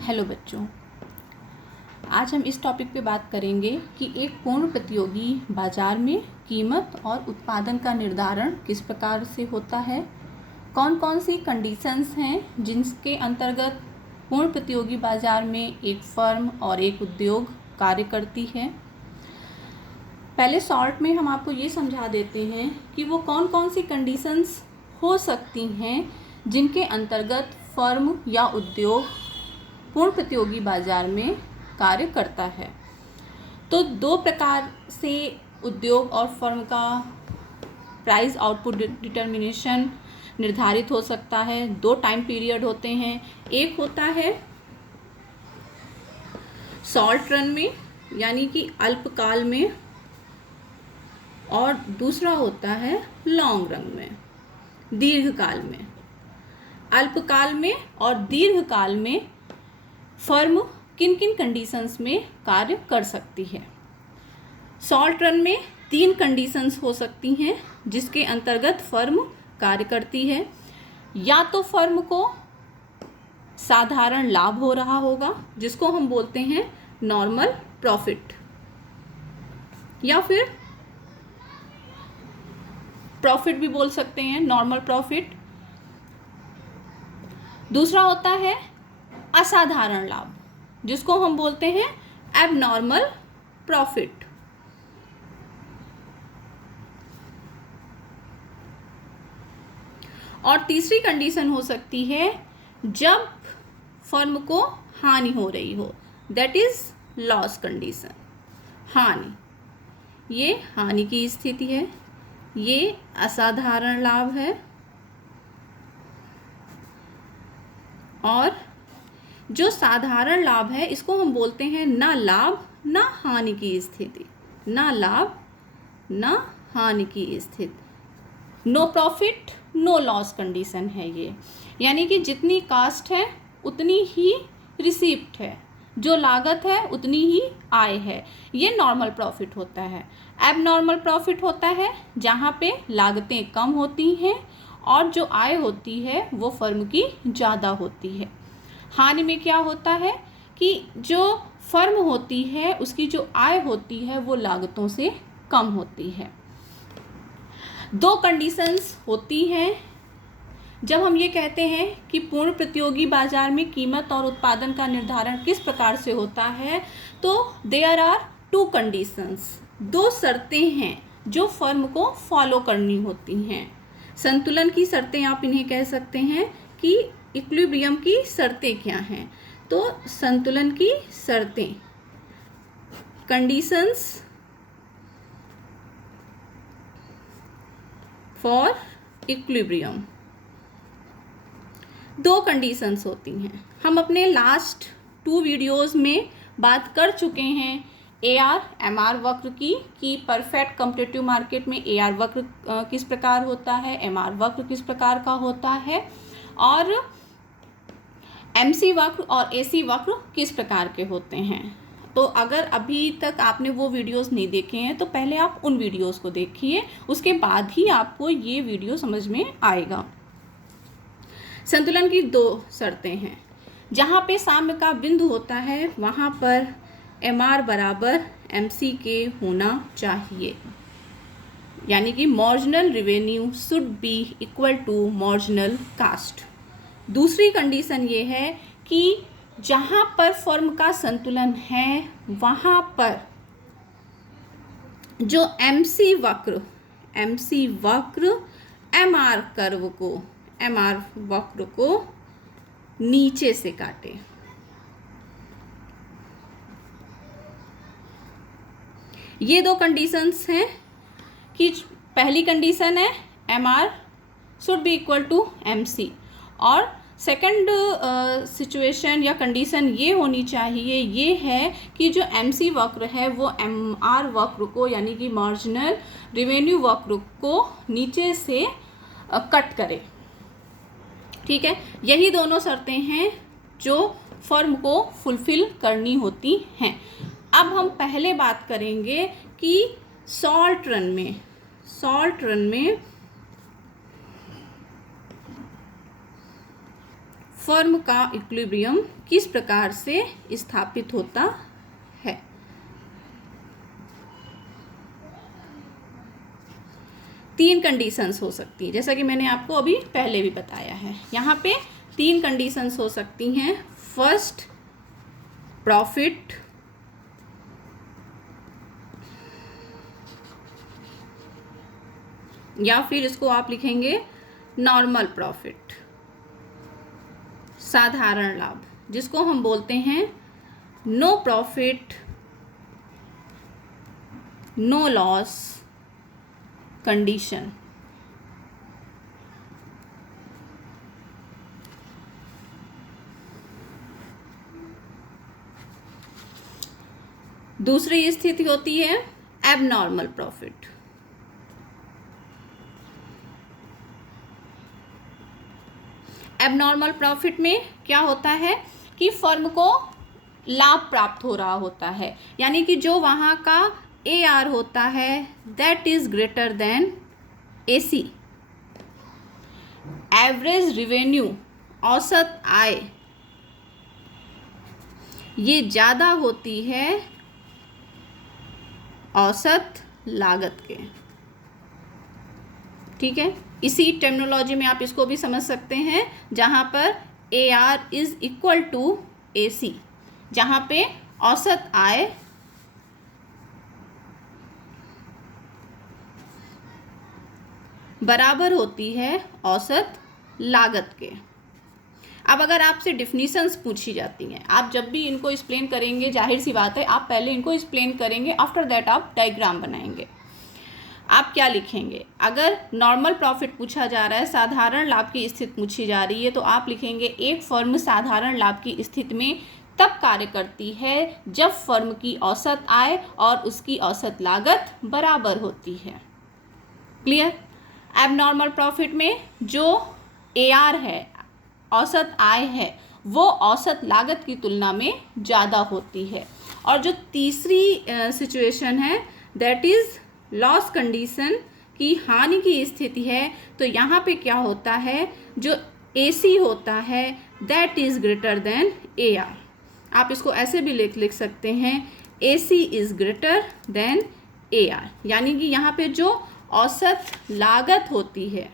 Hello बच्चों, आज हम इस टॉपिक पे बात करेंगे कि एक पूर्ण प्रतियोगी बाजार में कीमत और उत्पादन का निर्धारण किस प्रकार से होता है। कौन कौन सी कंडीशंस हैं जिनके अंतर्गत पूर्ण प्रतियोगी बाजार में एक फर्म और एक उद्योग कार्य करती है। पहले शॉर्ट में हम आपको ये समझा देते हैं कि वो कौन कौन सी कंडीशंस हो सकती हैं जिनके अंतर्गत फर्म या उद्योग पूर्ण प्रतियोगी बाजार में कार्य करता है। तो दो प्रकार से उद्योग और फर्म का प्राइस आउटपुट डिटर्मिनेशन निर्धारित हो सकता है। दो टाइम पीरियड होते हैं, एक होता है शॉर्ट रन में यानी कि अल्पकाल में, और दूसरा होता है लॉन्ग रन में, दीर्घकाल में। अल्पकाल में और दीर्घकाल में फर्म किन किन कंडीशंस में कार्य कर सकती है। शॉर्ट रन में 3 कंडीशंस हो सकती हैं जिसके अंतर्गत फर्म कार्य करती है। या तो फर्म को साधारण लाभ हो रहा होगा जिसको हम बोलते हैं नॉर्मल प्रॉफिट, या फिर प्रॉफिट भी बोल सकते हैं, नॉर्मल प्रॉफिट। दूसरा होता है असाधारण लाभ जिसको हम बोलते हैं एबनॉर्मल प्रॉफिट। और तीसरी कंडीशन हो सकती है जब फर्म को हानि हो रही हो, दैट इज लॉस कंडीशन। हानि, ये हानि की स्थिति है, ये असाधारण लाभ है, और जो साधारण लाभ है इसको हम बोलते हैं ना लाभ ना हानि की स्थिति। ना लाभ ना हानि की स्थिति, no profit no loss condition है ये। यानी कि जितनी कास्ट है उतनी ही रिसीप्ट है, जो लागत है उतनी ही आय है। ये नॉर्मल प्रॉफिट होता है। एबनॉर्मल प्रॉफिट होता है जहाँ पे लागतें कम होती हैं और जो आय होती है वो फर्म की ज़्यादा होती है। हानि में क्या होता है कि जो फर्म होती है उसकी जो आय होती है वो लागतों से कम होती है। दो कंडीशंस होती हैं जब हम ये कहते हैं कि पूर्ण प्रतियोगी बाजार में कीमत और उत्पादन का निर्धारण किस प्रकार से होता है। तो देयर आर 2 कंडीशंस, 2 शर्तें हैं जो फर्म को फॉलो करनी होती हैं। संतुलन की शर्तें आप इन्हें कह सकते हैं कि इक्विलिब्रियम की शर्तें क्या हैं। तो संतुलन की शर्तें, कंडीशंस फॉर इक्विलिब्रियम, 2 कंडीशंस होती हैं। हम अपने लास्ट 2 वीडियोस में बात कर चुके हैं AR MR वक्र की, कि परफेक्ट कॉम्पिटिटिव मार्केट में AR वक्र किस प्रकार होता है, MR वक्र किस प्रकार का होता है, और MC वक्र और AC वक्र किस प्रकार के होते हैं। तो अगर अभी तक आपने वो वीडियोस नहीं देखे हैं तो पहले आप उन वीडियोस को देखिए, उसके बाद ही आपको ये वीडियो समझ में आएगा। संतुलन की 2 शर्तें हैं। जहाँ पे साम्य का बिंदु होता है वहाँ पर MR बराबर MC के होना चाहिए, यानी कि marginal revenue should be equal to marginal cost. दूसरी कंडीशन ये है कि जहाँ पर फर्म का संतुलन है वहाँ पर जो MC वक्र MR वक्र को नीचे से काटे। ये 2 कंडीशंस हैं कि पहली कंडीशन है MR should be equal to MC, और सेकंड सिचुएशन या कंडीशन ये होनी चाहिए, ये है कि जो MC वक्र है वो MR वक्र को यानी कि मार्जिनल रेवेन्यू वक्र को नीचे से कट करे। ठीक है, यही दोनों शर्तें हैं जो फर्म को फुलफिल करनी होती हैं। अब हम पहले बात करेंगे कि शॉर्ट रन में फर्म का इक्विलिब्रियम किस प्रकार से स्थापित होता है। तीन कंडीशंस हो सकती हैं, जैसा कि मैंने आपको अभी पहले भी बताया है। यहाँ पे तीन कंडीशंस हो सकती हैं। फर्स्ट, प्रॉफिट, या फिर इसको आप लिखेंगे नॉर्मल प्रॉफिट, साधारण लाभ, जिसको हम बोलते हैं no profit no loss condition. दूसरी स्थिति होती है एबनॉर्मल प्रॉफिट। एबनॉर्मल प्रॉफिट में क्या होता है कि फर्म को लाभ प्राप्त हो रहा होता है, यानी कि जो वहाँ का AR होता है that is greater than AC, average revenue, औसत आय, ये ज़्यादा होती है औसत लागत के। ठीक है, इसी टर्मिनोलॉजी में आप इसको भी समझ सकते हैं, जहाँ पर AR is equal to AC, जहाँ पे औसत आय बराबर होती है औसत लागत के। अब अगर आपसे डिफिनीशंस पूछी जाती हैं, आप जब भी इनको एक्सप्लेन करेंगे, जाहिर सी बात है आप पहले इनको एक्सप्लेन करेंगे, आफ्टर दैट आप डायग्राम बनाएंगे। आप क्या लिखेंगे? अगर नॉर्मल प्रॉफिट पूछा जा रहा है, साधारण लाभ की स्थिति पूछी जा रही है, तो आप लिखेंगे एक फर्म साधारण लाभ की स्थिति में तब कार्य करती है जब फर्म की औसत आय और उसकी औसत लागत बराबर होती है। क्लियर? एबनॉर्मल प्रॉफिट में जो AR है, औसत आय है, वो औसत लागत की तुलना में ज़्यादा होती है। और जो तीसरी सिचुएशन है दैट इज़ लॉस कंडीशन, की हानि की स्थिति है, तो यहाँ पे क्या होता है, जो AC होता है that is greater than AR। आप इसको ऐसे भी लिख सकते हैं AC is greater than AR, यानी कि यहाँ पे जो औसत लागत होती है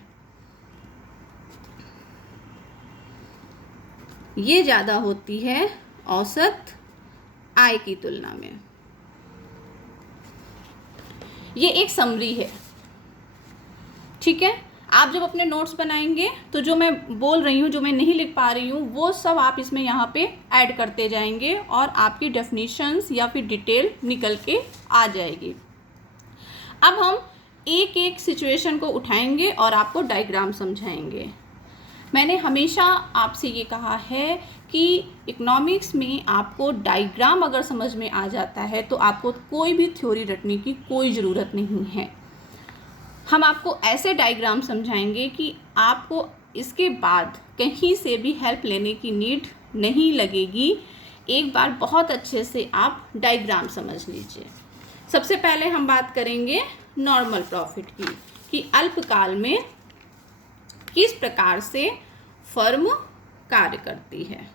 ये ज़्यादा होती है औसत आय की तुलना में। ये एक समरी है। ठीक है, आप जब अपने नोट्स बनाएंगे तो जो मैं बोल रही हूँ, जो मैं नहीं लिख पा रही हूँ, वो सब आप इसमें यहाँ पे ऐड करते जाएंगे और आपकी डेफिनेशंस या फिर डिटेल निकल के आ जाएगी। अब हम एक एक सिचुएशन को उठाएंगे और आपको डायग्राम समझाएंगे। मैंने हमेशा आपसे ये कहा है कि इकोनॉमिक्स में आपको डायग्राम अगर समझ में आ जाता है तो आपको कोई भी थ्योरी रटने की कोई ज़रूरत नहीं है। हम आपको ऐसे डायग्राम समझाएंगे कि आपको इसके बाद कहीं से भी हेल्प लेने की नीड नहीं लगेगी। एक बार बहुत अच्छे से आप डायग्राम समझ लीजिए। सबसे पहले हम बात करेंगे नॉर्मल प्रॉफिट की, कि अल्पकाल में किस प्रकार से फर्म कार्य करती है।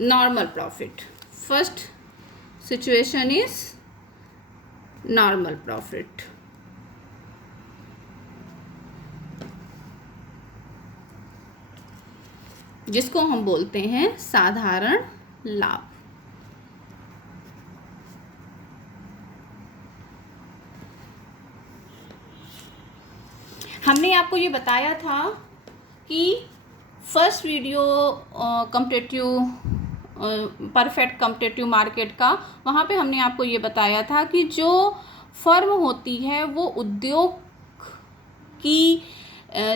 Normal profit, first situation is normal profit. जिसको हम बोलते हैं साधारण लाभ। हमने आपको ये बताया था कि first video perfect competitive market का, वहाँ पे हमने आपको ये बताया था कि जो फर्म होती है वो उद्योग की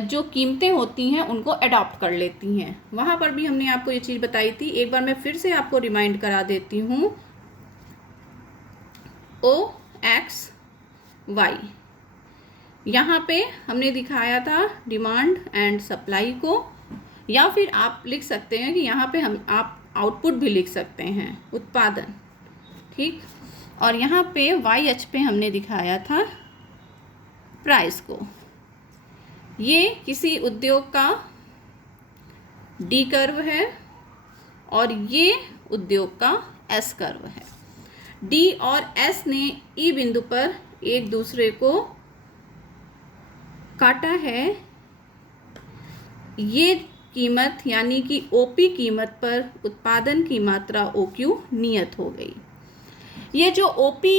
जो कीमतें होती हैं उनको अडॉप्ट कर लेती हैं। वहाँ पर भी हमने आपको ये चीज़ बताई थी। एक बार मैं फिर से आपको रिमाइंड करा देती हूँ। OXY, यहाँ पे हमने दिखाया था डिमांड एंड सप्लाई को, या फिर आप लिख सकते हैं कि यहाँ पे आप आउटपुट भी लिख सकते हैं, उत्पादन। ठीक, और यहाँ पे YH पे हमने दिखाया था प्राइस को। ये किसी उद्योग का डी कर्व है और ये उद्योग का एस कर्व है। डी और एस ने ई बिंदु पर एक दूसरे को काटा है। ये कीमत यानी कि ओपी कीमत पर उत्पादन की मात्रा ओक्यू नियत हो गई। ये जो ओपी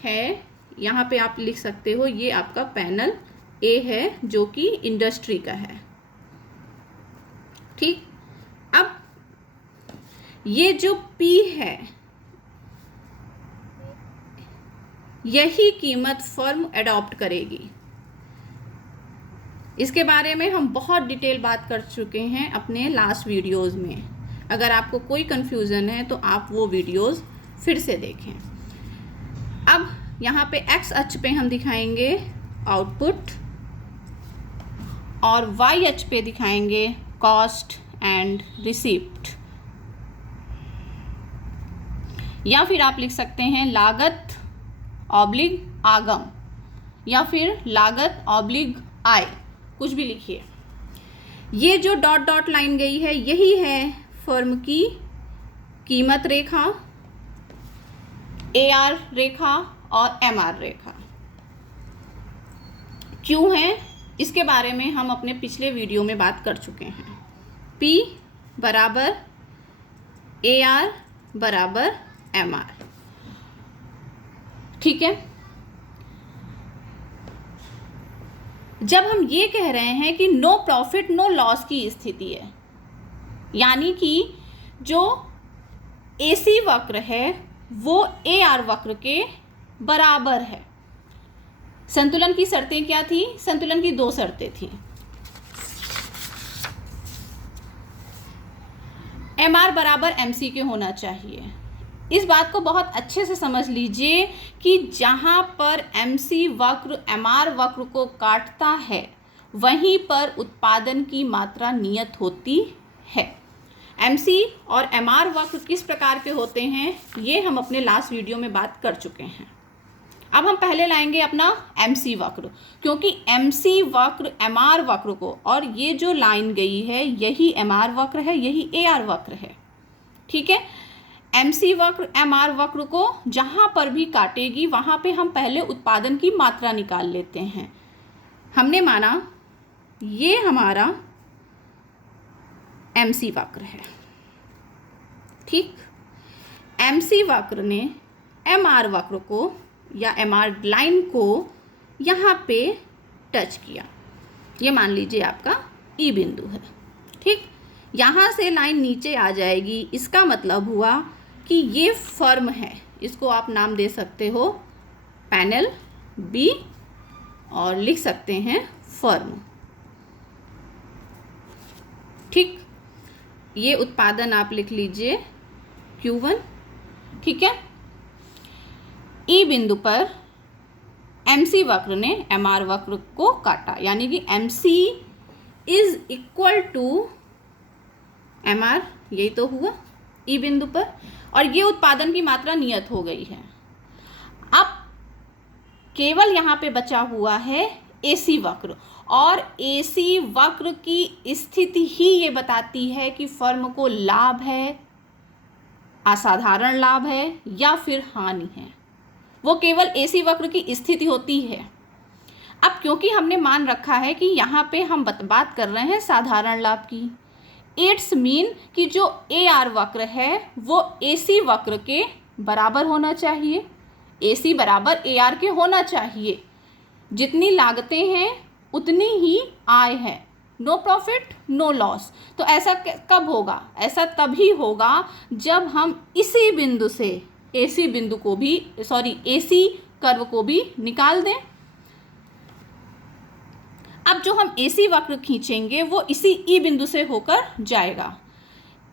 है यहाँ पे आप लिख सकते हो, ये आपका पैनल ए है जो कि इंडस्ट्री का है। ठीक, अब ये जो पी है यही कीमत फर्म एडॉप्ट करेगी। इसके बारे में हम बहुत डिटेल बात कर चुके हैं अपने लास्ट वीडियोस में। अगर आपको कोई कंफ्यूजन है तो आप वो वीडियोस फिर से देखें। अब यहाँ पे एक्स अक्ष पे हम दिखाएंगे आउटपुट और वाई अक्ष पे दिखाएंगे कॉस्ट एंड रिसीप्ट, या फिर आप लिख सकते हैं लागत ऑब्लिग आगम, या फिर लागत ऑब्लिग आय, कुछ भी लिखिए। ये जो डॉट डॉट लाइन गई है यही है फर्म की कीमत रेखा, AR रेखा और MR रेखा। क्यों है इसके बारे में हम अपने पिछले वीडियो में बात कर चुके हैं। P बराबर AR बराबर MR, ठीक है। जब हम ये कह रहे हैं कि नो प्रॉफिट नो लॉस की स्थिति है, यानी कि जो AC वक्र है वो AR वक्र के बराबर है। संतुलन की शर्तें क्या थी? संतुलन की दो शर्तें थी। MR बराबर MC के होना चाहिए। इस बात को बहुत अच्छे से समझ लीजिए कि जहाँ पर MC वक्र MR वक्र को काटता है वहीं पर उत्पादन की मात्रा नियत होती है। MC और MR वक्र किस प्रकार के होते हैं ये हम अपने लास्ट वीडियो में बात कर चुके हैं। अब हम पहले लाएंगे अपना MC वक्र, क्योंकि MC वक्र MR वक्र को, और ये जो लाइन गई है यही MR वक्र है, यही AR वक्र है, ठीक है। MC वक्र MR वक्र को जहाँ पर भी काटेगी वहाँ पे हम पहले उत्पादन की मात्रा निकाल लेते हैं। हमने माना ये हमारा MC वक्र है, ठीक। MC वक्र ने MR वक्र को या MR लाइन को यहाँ पे टच किया। ये मान लीजिए आपका E बिंदु है, ठीक। यहाँ से लाइन नीचे आ जाएगी, इसका मतलब हुआ कि ये फर्म है। इसको आप नाम दे सकते हो पैनल B और लिख सकते हैं फर्म, ठीक। ये उत्पादन आप लिख लीजिए Q1, ठीक है। E बिंदु पर MC वक्र ने MR वक्र को काटा, यानी कि MC is equal to MR, यही तो हुआ E बिंदु पर, और ये उत्पादन की मात्रा नियत हो गई है। अब केवल यहाँ पे बचा हुआ है AC वक्र, और AC वक्र की स्थिति ही ये बताती है कि फर्म को लाभ है, असाधारण लाभ है या फिर हानि है। वो केवल AC वक्र की स्थिति होती है। अब क्योंकि हमने मान रखा है कि यहाँ पे हम बात कर रहे हैं साधारण लाभ की, इट्स मीन कि जो AR वक्र है वो AC वक्र के बराबर होना चाहिए। AC बराबर AR के होना चाहिए। जितनी लागतें हैं उतनी ही आय है, नो प्रॉफिट नो लॉस। तो ऐसा कब होगा? ऐसा तभी होगा जब हम इसी बिंदु से AC बिंदु को भी AC कर्व को भी निकाल दें। अब जो हम AC वक्र खींचेंगे वो इसी E बिंदु से होकर जाएगा,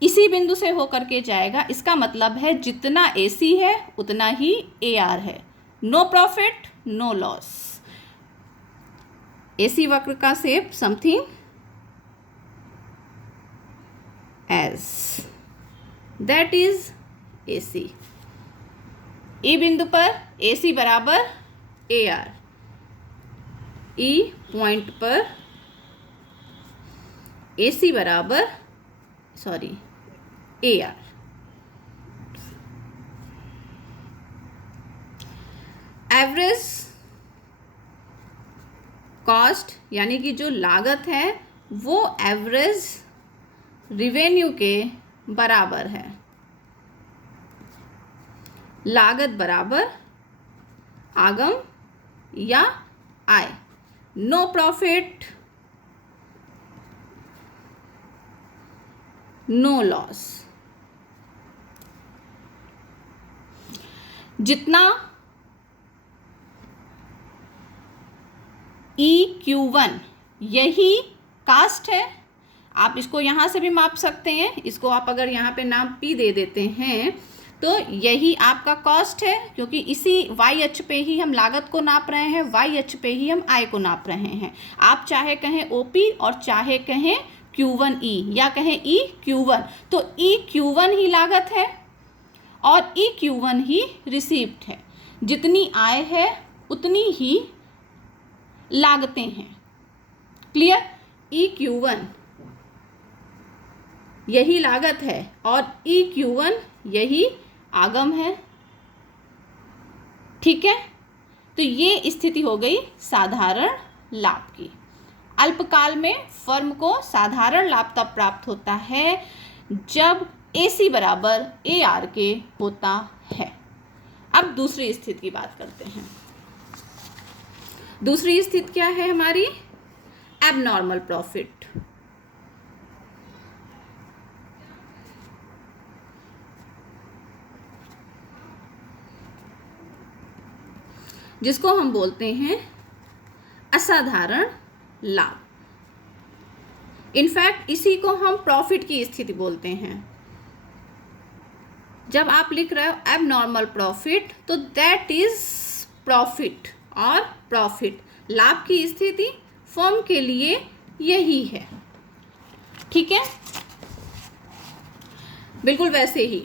इसी बिंदु से होकर के जाएगा। इसका मतलब है जितना AC है उतना ही AR है, no profit no loss. AC वक्र का shape something as that is AC। E बिंदु पर AC बराबर AR, ई पॉइंट पर AC बराबर AR। एवरेज कॉस्ट यानी कि जो लागत है वो एवरेज रिवेन्यू के बराबर है। लागत बराबर आगम या आय। No profit no loss. जितना EQ1 यही कास्ट है, आप इसको यहाँ से भी माप सकते हैं। इसको आप अगर यहाँ पे नाम P दे देते हैं तो यही आपका कॉस्ट है, क्योंकि इसी वाई अक्ष पे ही हम लागत को नाप रहे हैं, वाई अक्ष पे ही हम आय को नाप रहे हैं। आप चाहे कहें OP और चाहे कहें Q1E या कहें EQ1, तो EQ1 ही लागत है और EQ1 ही रिसीप्ट है। जितनी आय है उतनी ही लागतें हैं। क्लियर? EQ1 यही लागत है और EQ1 यही आगम है। ठीक है, तो ये स्थिति हो गई साधारण लाभ की। अल्पकाल में फर्म को साधारण लाभ तब प्राप्त होता है जब AC बराबर AR के होता है। अब दूसरी स्थिति की बात करते हैं। दूसरी स्थिति क्या है हमारी? Abnormal profit. जिसको हम बोलते हैं असाधारण लाभ। इनफैक्ट इसी को हम प्रॉफिट की स्थिति बोलते हैं। जब आप लिख रहे हो एबनॉर्मल प्रॉफिट तो दैट इज प्रॉफिट और प्रॉफिट लाभ की स्थिति फर्म के लिए यही है। ठीक है, बिल्कुल वैसे ही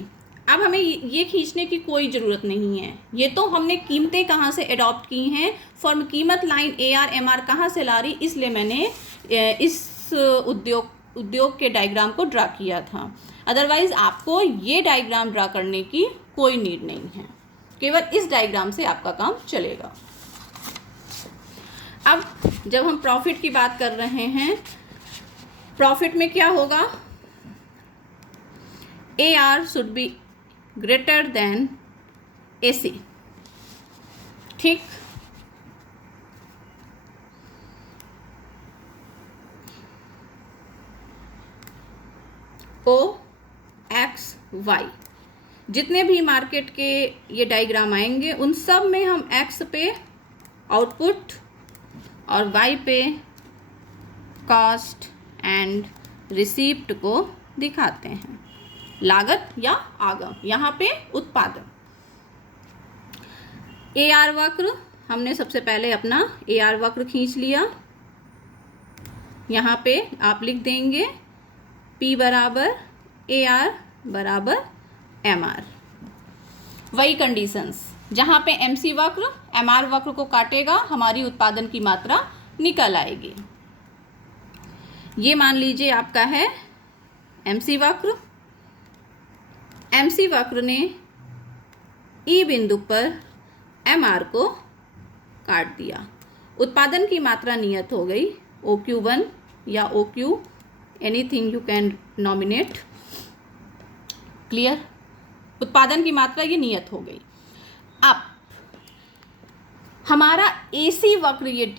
अब हमें ये खींचने की कोई ज़रूरत नहीं है। ये तो हमने कीमतें कहाँ से अडॉप्ट की हैं, फर्म कीमत लाइन AR MR कहाँ से ला रही, इसलिए मैंने इस उद्योग के डायग्राम को ड्रा किया था। अदरवाइज आपको ये डायग्राम ड्रा करने की कोई नीड नहीं है, केवल इस डायग्राम से आपका काम चलेगा। अब जब हम प्रॉफिट की बात कर रहे हैं, प्रॉफिट में क्या होगा? AR should be greater than AC। ठीक, OXY जितने भी मार्केट के ये डायग्राम आएंगे उन सब में हम X पे आउटपुट और Y पे कॉस्ट एंड रिसीप्ट को दिखाते हैं, लागत या आगम, यहाँ पे उत्पादन। AR वक्र हमने सबसे पहले अपना AR वक्र खींच लिया। यहाँ पे आप लिख देंगे P बराबर AR बराबर MR। वही कंडीशंस, जहाँ पे MC वक्र MR वक्र को काटेगा हमारी उत्पादन की मात्रा निकल आएगी। ये मान लीजिए आपका है MC वक्र। MC वक्र ने E बिंदु पर MR को काट दिया। उत्पादन की मात्रा नियत हो गई OQ1 या OQ, anything you can nominate. Clear? उत्पादन की मात्रा ये नियत हो गई। अब हमारा AC वक्र ये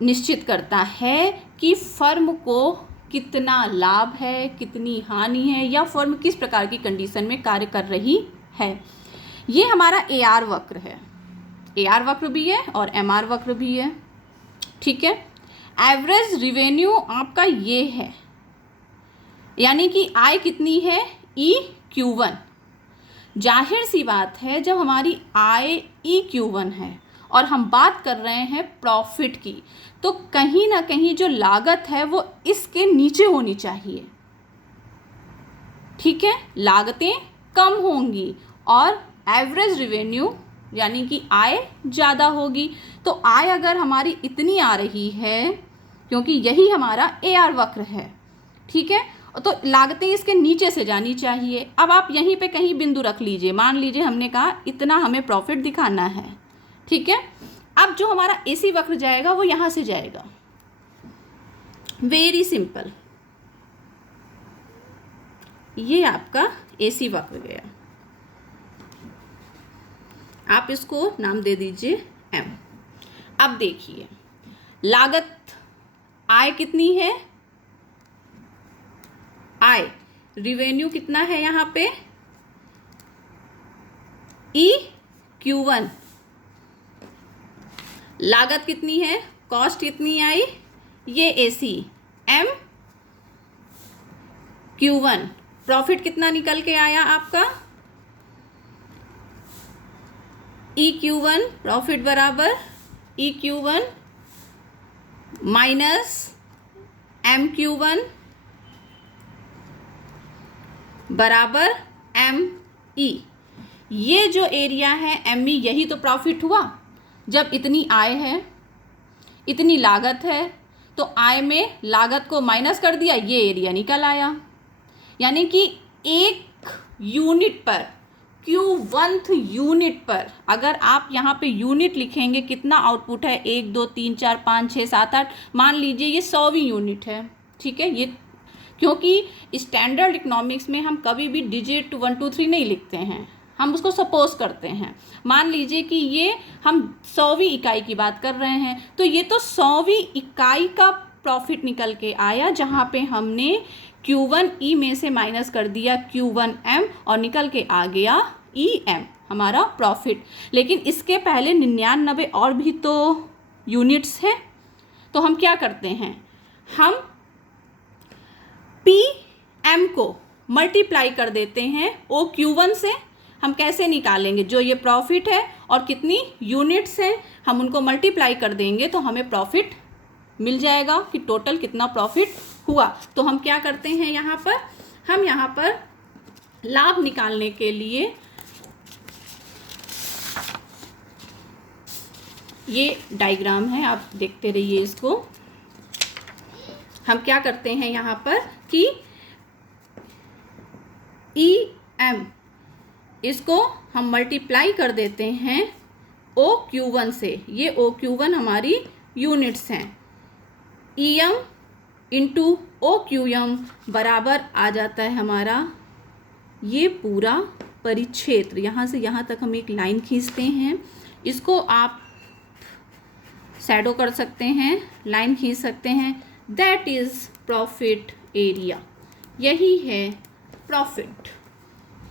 निश्चित करता है कि फर्म को कितना लाभ है, कितनी हानि है, या फर्म किस प्रकार की कंडीशन में कार्य कर रही है। ये हमारा AR वक्र है। AR वक्र भी है और MR वक्र भी है। ठीक है, एवरेज रिवेन्यू आपका ये है, यानी कि आय कितनी है EQ1। जाहिर सी बात है जब हमारी आय EQ1 है और हम बात कर रहे हैं प्रॉफिट की, तो कहीं ना कहीं जो लागत है वो इसके नीचे होनी चाहिए। ठीक है, लागतें कम होंगी और एवरेज रिवेन्यू यानी कि आय ज़्यादा होगी। तो आय अगर हमारी इतनी आ रही है, क्योंकि यही हमारा AR वक्र है, ठीक है, तो लागतें इसके नीचे से जानी चाहिए। अब आप यहीं पे कहीं बिंदु रख लीजिए, मान लीजिए हमने कहा इतना हमें प्रॉफिट दिखाना है, ठीक है। अब जो हमारा AC वक्र जाएगा वो यहाँ से जाएगा, वेरी सिंपल, ये आपका AC वक्र गया, आप इसको नाम दे दीजिए M। अब देखिए लागत, आय कितनी है, आय रिवेन्यू कितना है यहाँ पे EQ1, लागत कितनी है, कॉस्ट कितनी आई, ये AC MQ1, प्रॉफिट कितना निकल के आया आपका EQ1, प्रॉफिट बराबर EQ1 माइनस MQ1 बराबर ME। ये जो एरिया है ME, यही तो प्रॉफिट हुआ। जब इतनी आय है, इतनी लागत है, तो आय में लागत को माइनस कर दिया, ये एरिया निकल आया। यानी कि एक यूनिट पर, Q1th यूनिट पर, अगर आप यहाँ पे यूनिट लिखेंगे, कितना आउटपुट है, 1 2 3 4 5 6 7 8, मान लीजिए ये 100वीं यूनिट है, ठीक है। ये क्योंकि स्टैंडर्ड इकोनॉमिक्स में हम कभी भी डिजिट 1 2 3 नहीं लिखते हैं, हम उसको सपोज करते हैं। मान लीजिए कि ये हम 100वीं इकाई की बात कर रहे हैं, तो ये तो 100वीं इकाई का प्रॉफिट निकल के आया, जहाँ पे हमने Q1E में से माइनस कर दिया Q1M और निकल के आ गया EM, हमारा प्रॉफिट। लेकिन इसके पहले 99 और भी तो यूनिट्स हैं, तो हम क्या करते हैं, हम PM को मल्टीप्लाई कर देते हैं OQ1 से। हम कैसे निकालेंगे, जो ये प्रॉफिट है और कितनी यूनिट्स हैं, हम उनको मल्टीप्लाई कर देंगे तो हमें प्रॉफिट मिल जाएगा कि टोटल कितना प्रॉफिट हुआ। तो हम क्या करते हैं, यहाँ पर हम यहाँ पर लाभ निकालने के लिए ये डायग्राम है, आप देखते रहिए इसको। हम क्या करते हैं यहाँ पर कि EM इसको हम मल्टीप्लाई कर देते हैं OQ1 से। ये OQ1 हमारी यूनिट्स हैं, EM इंटू OQM बराबर आ जाता है हमारा ये पूरा परिक्षेत्र। यहाँ से यहाँ तक हम एक लाइन खींचते हैं, इसको आप शैडो कर सकते हैं, लाइन खींच सकते हैं, दैट इज़ प्रॉफिट एरिया। यही है प्रॉफिट।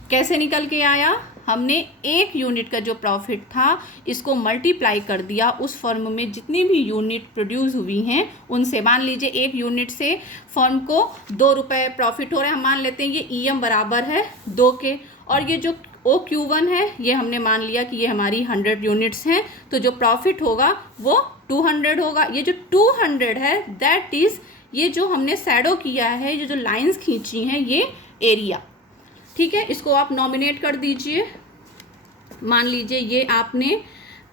कैसे निकल के आया, हमने एक यूनिट का जो प्रॉफिट था इसको मल्टीप्लाई कर दिया उस फर्म में जितनी भी यूनिट प्रोड्यूस हुई हैं उनसे। मान लीजिए एक यूनिट से फर्म को 2 रुपये प्रॉफिट हो रहे हैं, हम मान लेते हैं ये EM बराबर है 2 के, और ये जो OQ1 है ये हमने मान लिया कि ये हमारी 100 यूनिट्स हैं, तो जो प्रॉफिट होगा वो 200 होगा। ये जो 200 है दैट इज़, ये जो हमने शैडो किया है, ये जो लाइंस खींची हैं, ये एरिया, ठीक है। इसको आप नॉमिनेट कर दीजिए। मान लीजिए ये आपने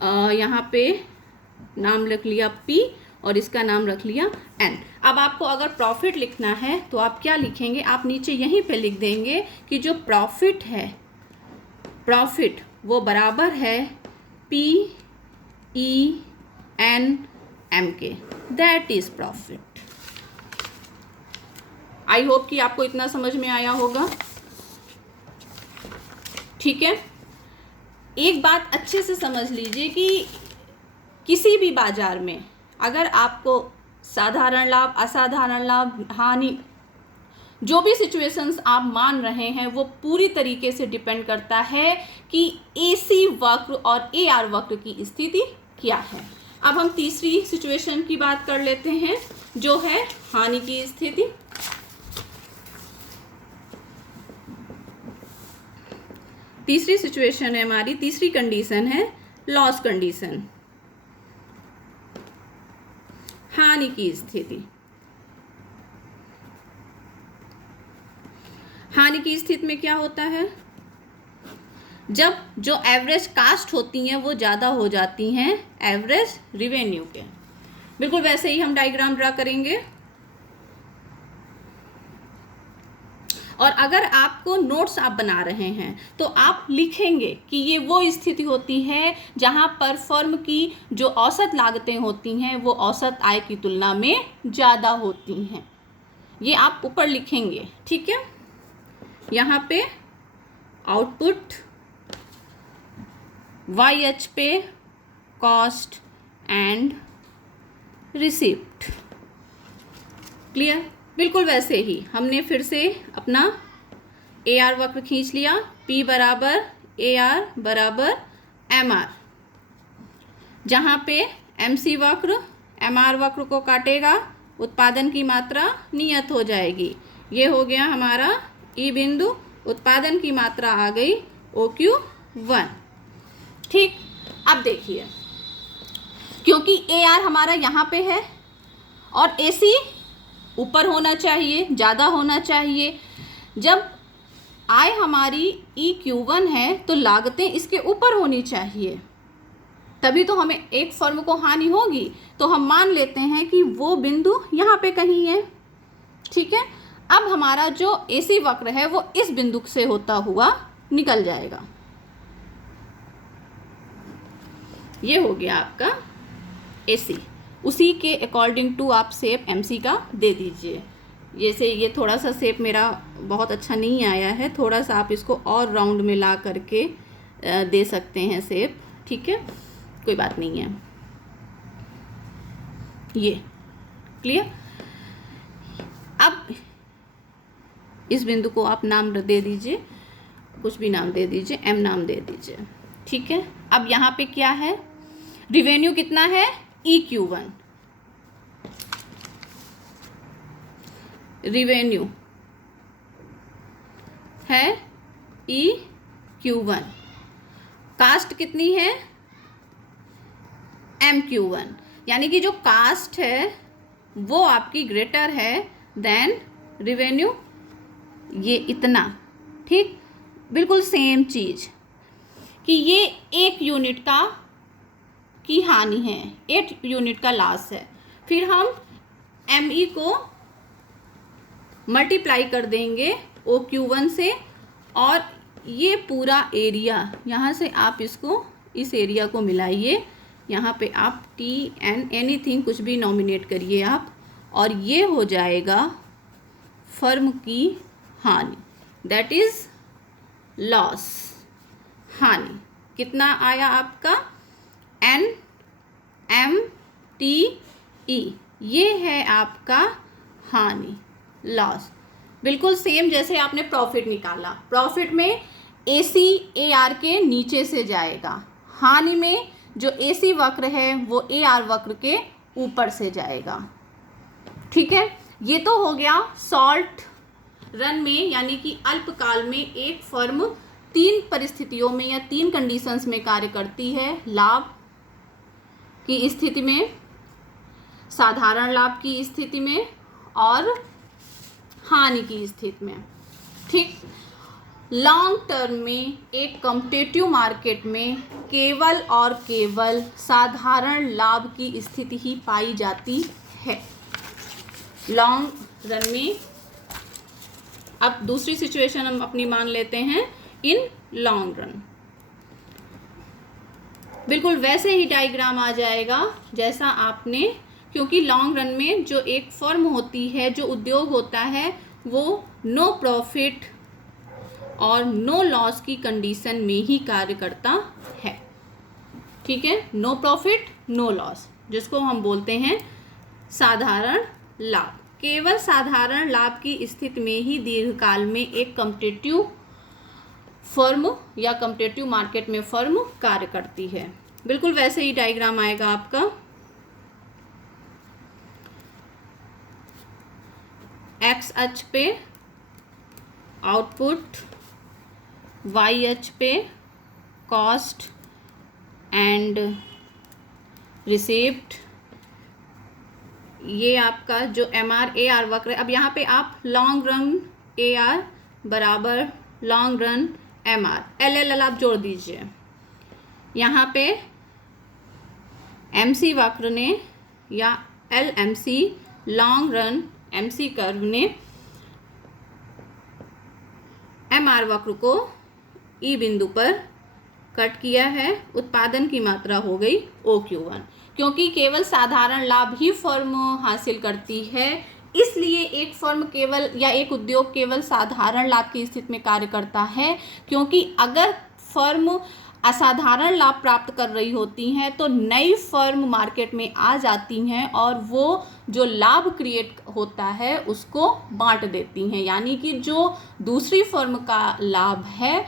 यहाँ पे नाम रख लिया P और इसका नाम रख लिया N। अब आपको अगर प्रॉफिट लिखना है तो आप क्या लिखेंगे, आप नीचे यहीं पे लिख देंगे कि जो प्रॉफिट है, प्रॉफिट वो बराबर है PENM के, that is profit. I hope कि आपको इतना समझ में आया होगा, ठीक है। एक बात अच्छे से समझ लीजिए कि किसी भी बाजार में अगर आपको साधारण लाभ, असाधारण लाभ, हानि, जो भी सिचुएशंस आप मान रहे हैं वो पूरी तरीके से डिपेंड करता है कि AC वक्र और AR वक्र की स्थिति क्या है। अब हम तीसरी सिचुएशन की बात कर लेते हैं, जो है हानि की स्थिति। तीसरी सिचुएशन है हमारी, तीसरी कंडीशन है लॉस कंडीशन, हानि की स्थिति। हानि की स्थिति में क्या होता है, जब जो एवरेज कास्ट होती हैं वो ज़्यादा हो जाती हैं एवरेज रिवेन्यू के। बिल्कुल वैसे ही हम डायग्राम ड्रा करेंगे। और अगर आपको नोट्स आप बना रहे हैं तो आप लिखेंगे कि ये वो स्थिति होती है जहाँ पर फर्म की जो औसत लागतें होती हैं वो औसत आय की तुलना में ज़्यादा होती हैं। ये आप ऊपर लिखेंगे, ठीक है। यहाँ पे आउटपुट, YH पे कॉस्ट एंड रिसिप्ट। क्लियर। बिल्कुल वैसे ही हमने फिर से अपना AR वक्र खींच लिया। P बराबर AR बराबर MR, जहाँ पे MC वक्र MR वक्र को काटेगा, उत्पादन की मात्रा नियत हो जाएगी। ये हो गया हमारा E बिंदु, उत्पादन की मात्रा आ गई OQ1। ठीक। अब देखिए, क्योंकि AR हमारा यहाँ पे है और AC ऊपर होना चाहिए, ज़्यादा होना चाहिए। जब आय हमारी EQ1 है तो लागतें इसके ऊपर होनी चाहिए, तभी तो हमें एक फर्म को हानि होगी। तो हम मान लेते हैं कि वो बिंदु यहाँ पे कहीं है, ठीक है। अब हमारा जो AC वक्र है वो इस बिंदु से होता हुआ निकल जाएगा। ये हो गया आपका AC। उसी के अकॉर्डिंग टू आप शेप MC का दे दीजिए। जैसे ये थोड़ा सा शेप मेरा बहुत अच्छा नहीं आया है, थोड़ा सा आप इसको और राउंड में ला करके दे सकते हैं शेप, ठीक है, कोई बात नहीं है। ये क्लियर। अब इस बिंदु को आप नाम दे दीजिए, कुछ भी नाम दे दीजिए, M नाम दे दीजिए, ठीक है। अब यहाँ पे क्या है, रिवेन्यू कितना है EQ1, रिवेन्यू है EQ1, कास्ट कितनी है MQ1, यानी कि जो कास्ट है वो आपकी ग्रेटर है देन रिवेन्यू, ये इतना, ठीक। बिल्कुल सेम चीज़ कि ये 1 यूनिट का की हानि है, 8 यूनिट का लॉस है। फिर हम ME को मल्टीप्लाई कर देंगे OQ1 से, और ये पूरा एरिया यहाँ से आप इसको, इस एरिया को मिलाइए, यहाँ पे आप TN एनीथिंग कुछ भी नॉमिनेट करिए आप, और ये हो जाएगा फर्म की हानि, दैट इज़ लॉस, हानि। कितना आया आपका NMTE, ये है आपका हानि, लॉस। बिल्कुल सेम जैसे आपने प्रॉफिट निकाला, प्रॉफिट में AC AR के नीचे से जाएगा, हानि में जो AC वक्र है वो AR वक्र के ऊपर से जाएगा, ठीक है। ये तो हो गया शॉर्ट रन में, यानी कि अल्पकाल में एक फर्म 3 परिस्थितियों में या 3 कंडीशंस में कार्य करती है, लाभ की स्थिति में, साधारण लाभ की स्थिति में और हानि की स्थिति में, ठीक। लॉन्ग टर्म में एक कॉम्पिटिटिव मार्केट में केवल और केवल साधारण लाभ की स्थिति ही पाई जाती है लॉन्ग रन में। अब दूसरी सिचुएशन हम अपनी मान लेते हैं इन लॉन्ग रन। बिल्कुल वैसे ही डायग्राम आ जाएगा जैसा आपने, क्योंकि लॉन्ग रन में जो एक फर्म होती है, जो उद्योग होता है, वो नो प्रॉफिट और नो लॉस की कंडीशन में ही कार्य करता है, ठीक है। नो प्रॉफिट नो लॉस, जिसको हम बोलते हैं साधारण लाभ। केवल साधारण लाभ की स्थिति में ही दीर्घकाल में एक कॉम्पिटिटिव फर्म या कॉम्पिटिटिव मार्केट में फर्म कार्य करती है। बिल्कुल वैसे ही डायग्राम आएगा आपका। एक्स अक्ष पे आउटपुट, वाई अक्ष पे कॉस्ट एंड रिसीप्ट, ये आपका जो MR AR वक्र है। अब यहाँ पे आप लॉन्ग रन AR बराबर long run M R, L L आप जोड़ दीजिए। यहाँ पे एम सी वक्र ने या L M C long run M C curve ने एम आर वक्र को ई बिंदु पर कट किया है। उत्पादन की मात्रा हो गई OQ1। क्योंकि केवल साधारण लाभ ही फर्म हासिल करती है, इसलिए एक फर्म केवल या एक उद्योग केवल साधारण लाभ की स्थिति में कार्य करता है। क्योंकि अगर फर्म असाधारण लाभ प्राप्त कर रही होती हैं तो नई फर्म मार्केट में आ जाती हैं और वो जो लाभ क्रिएट होता है उसको बांट देती हैं, यानी कि जो दूसरी फर्म का लाभ है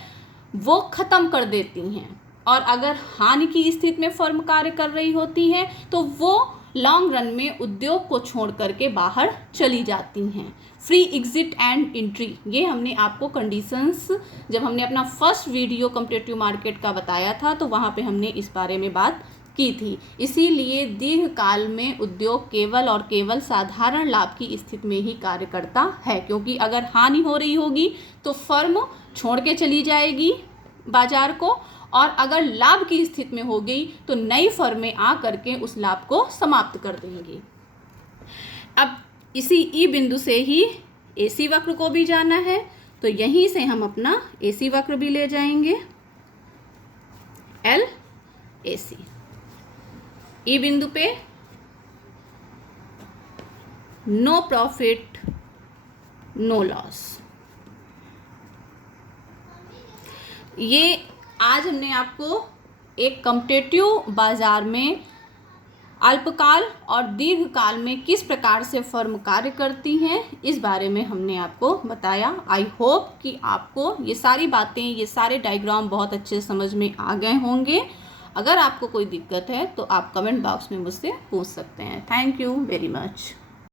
वो ख़त्म कर देती हैं। और अगर हानि की स्थिति में फर्म कार्य कर रही होती है तो वो लॉन्ग रन में उद्योग को छोड़ करके बाहर चली जाती हैं। फ्री एग्जिट एंड एंट्री, ये हमने आपको कंडीशंस जब हमने अपना फर्स्ट वीडियो कॉम्पिटिटिव मार्केट का बताया था तो वहाँ पे हमने इस बारे में बात की थी। इसीलिए दीर्घकाल में उद्योग केवल और केवल साधारण लाभ की स्थिति में ही कार्य करता है, क्योंकि अगर हानि हो रही होगी तो फर्म छोड़ के चली जाएगी बाजार को, और अगर लाभ की स्थिति में हो गई तो नई फर्में आ करके उस लाभ को समाप्त कर देंगी। अब इसी ई बिंदु से ही AC वक्र को भी जाना है, तो यहीं से हम अपना AC वक्र भी ले जाएंगे, LAC। ई बिंदु पे नो प्रॉफिट नो लॉस। ये आज हमने आपको एक कॉम्पिटिटिव बाजार में अल्पकाल और दीर्घकाल में किस प्रकार से फर्म कार्य करती हैं इस बारे में हमने आपको बताया। आई होप कि आपको ये सारी बातें, ये सारे डायग्राम बहुत अच्छे समझ में आ गए होंगे। अगर आपको कोई दिक्कत है तो आप कमेंट बॉक्स में मुझसे पूछ सकते हैं। Thank you very much.